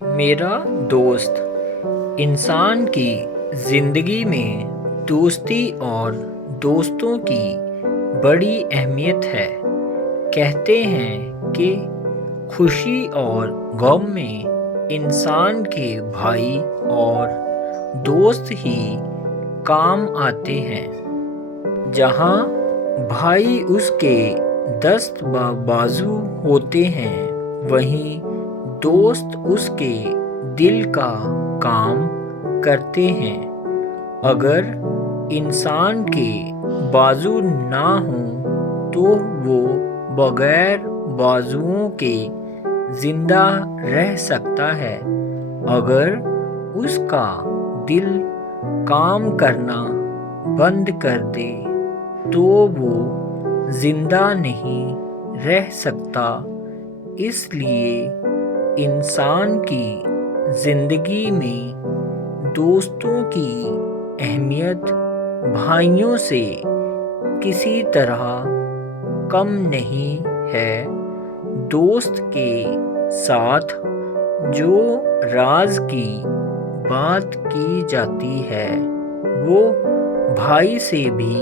मेरा दोस्त इंसान की ज़िंदगी में दोस्ती और दोस्तों की बड़ी अहमियत है। कहते हैं कि खुशी और गम में इंसान के भाई और दोस्त ही काम आते हैं। जहाँ भाई उसके दस्त बाजू होते हैं, वहीं दोस्त उसके दिल का काम करते हैं। अगर इंसान के बाजू ना हों तो वो बगैर बाजुओं के जिंदा रह सकता है। अगर उसका दिल काम करना बंद कर दे तो वो जिंदा नहीं रह सकता। इसलिए इंसान की ज़िंदगी में दोस्तों की अहमियत भाइयों से किसी तरह कम नहीं है। दोस्त के साथ जो राज की बात की जाती है वो भाई से भी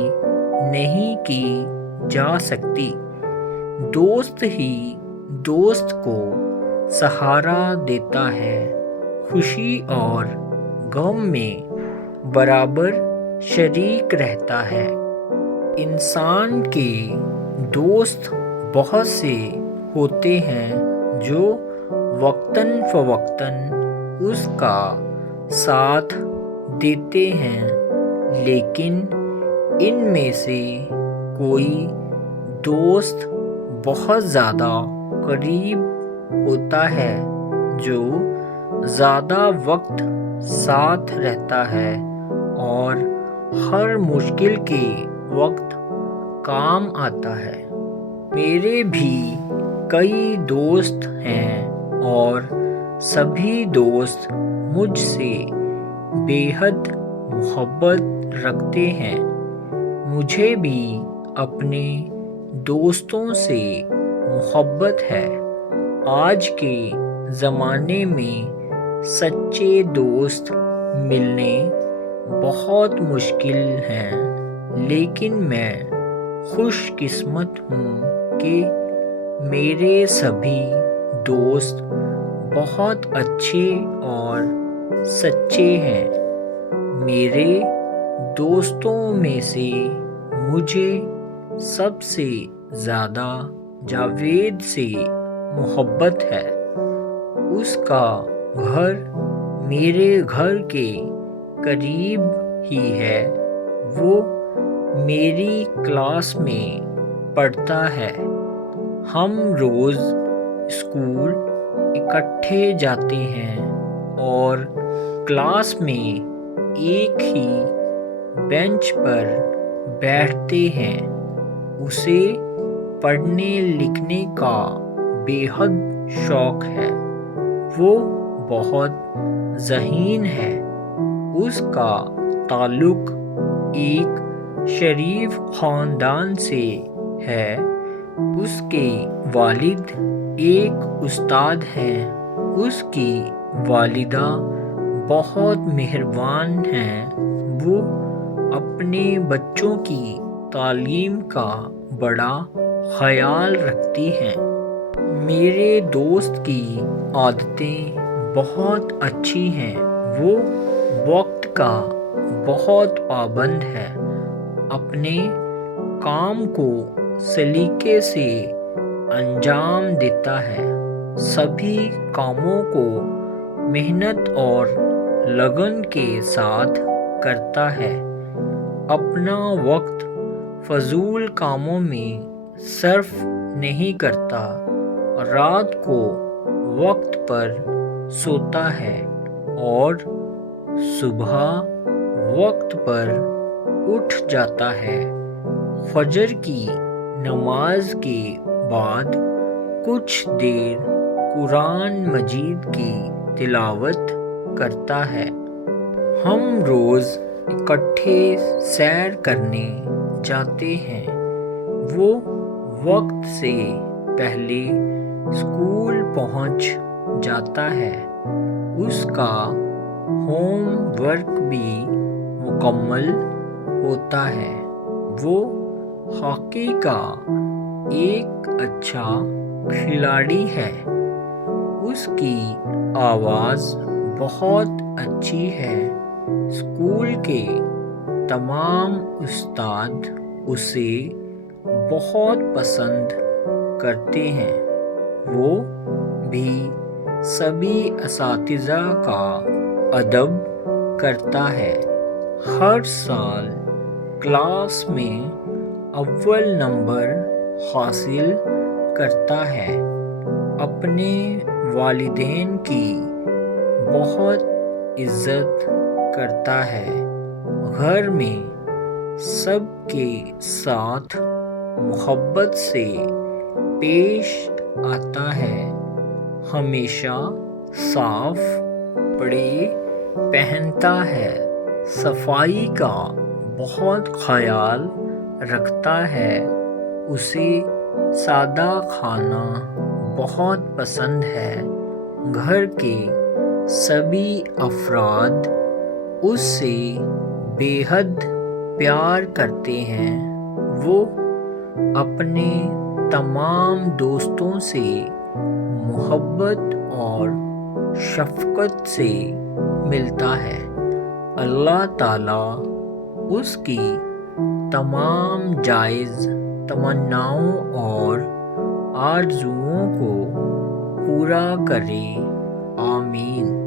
नहीं की जा सकती। दोस्त ही दोस्त को सहारा देता है, खुशी और गम में बराबर शरीक रहता है। इंसान के दोस्त बहुत से होते हैं जो वक्तन फवक्तन उसका साथ देते हैं, लेकिन इनमें से कोई दोस्त बहुत ज़्यादा करीब होता है जो ज़्यादा वक्त साथ रहता है और हर मुश्किल के वक्त काम आता है। मेरे भी कई दोस्त हैं और सभी दोस्त मुझसे बेहद मोहब्बत रखते हैं। मुझे भी अपने दोस्तों से मोहब्बत है। आज के ज़माने में सच्चे दोस्त मिलने बहुत मुश्किल हैं, लेकिन मैं खुशकिस्मत हूँ कि मेरे सभी दोस्त बहुत अच्छे और सच्चे हैं। मेरे दोस्तों में से मुझे सबसे ज़्यादा जावेद से मोहब्बत है। उसका घर मेरे घर के करीब ही है। वो मेरी क्लास में पढ़ता है। हम रोज़ स्कूल इकट्ठे जाते हैं और क्लास में एक ही बेंच पर बैठते हैं। उसे पढ़ने लिखने का बेहद शौक है। वो बहुत ज़हीन है। उसका ताल्लुक़ एक शरीफ ख़ानदान से है। उसके वालिद एक उस्ताद हैं। उसकी वालिदा बहुत मेहरबान हैं। वो अपने बच्चों की तालीम का बड़ा ख़याल रखती हैं। मेरे दोस्त की आदतें बहुत अच्छी हैं। वो वक्त का बहुत पाबंद है। अपने काम को सलीके से अंजाम देता है। सभी कामों को मेहनत और लगन के साथ करता है। अपना वक्त फजूल कामों में सर्फ नहीं करता। रात को वक्त पर सोता है और सुबह वक्त पर उठ जाता है। फजर की नमाज के बाद कुछ देर कुरान मजीद की तिलावत करता है। हम रोज़ इकट्ठे सैर करने जाते हैं। वो वक्त से पहले स्कूल पहुंच जाता है। اس کا ہوم ورک بھی مکمل ہوتا ہے۔ وہ ہاکی کا ایک اچھا کھلاڑی ہے۔ اس کی آواز بہت اچھی ہے۔ اسکول کے تمام استاد اسے بہت پسند کرتے ہیں۔ وہ بھی سبھی اساتذہ کا ادب کرتا ہے۔ ہر سال کلاس میں اول نمبر حاصل کرتا ہے۔ اپنے والدین کی بہت عزت کرتا ہے۔ گھر میں سب کے ساتھ محبت سے پیش آتا ہے۔ ہمیشہ صاف کپڑے پہنتا ہے۔ صفائی کا بہت خیال رکھتا ہے۔ اسے سادہ کھانا بہت پسند ہے۔ گھر کے سبھی افراد اس سے بے حد پیار کرتے ہیں۔ وہ اپنے تمام دوستوں سے محبت اور شفقت سے ملتا ہے۔ اللہ تعالیٰ اس کی تمام جائز تمناؤں اور آرزوؤں کو پورا کرے۔ آمین۔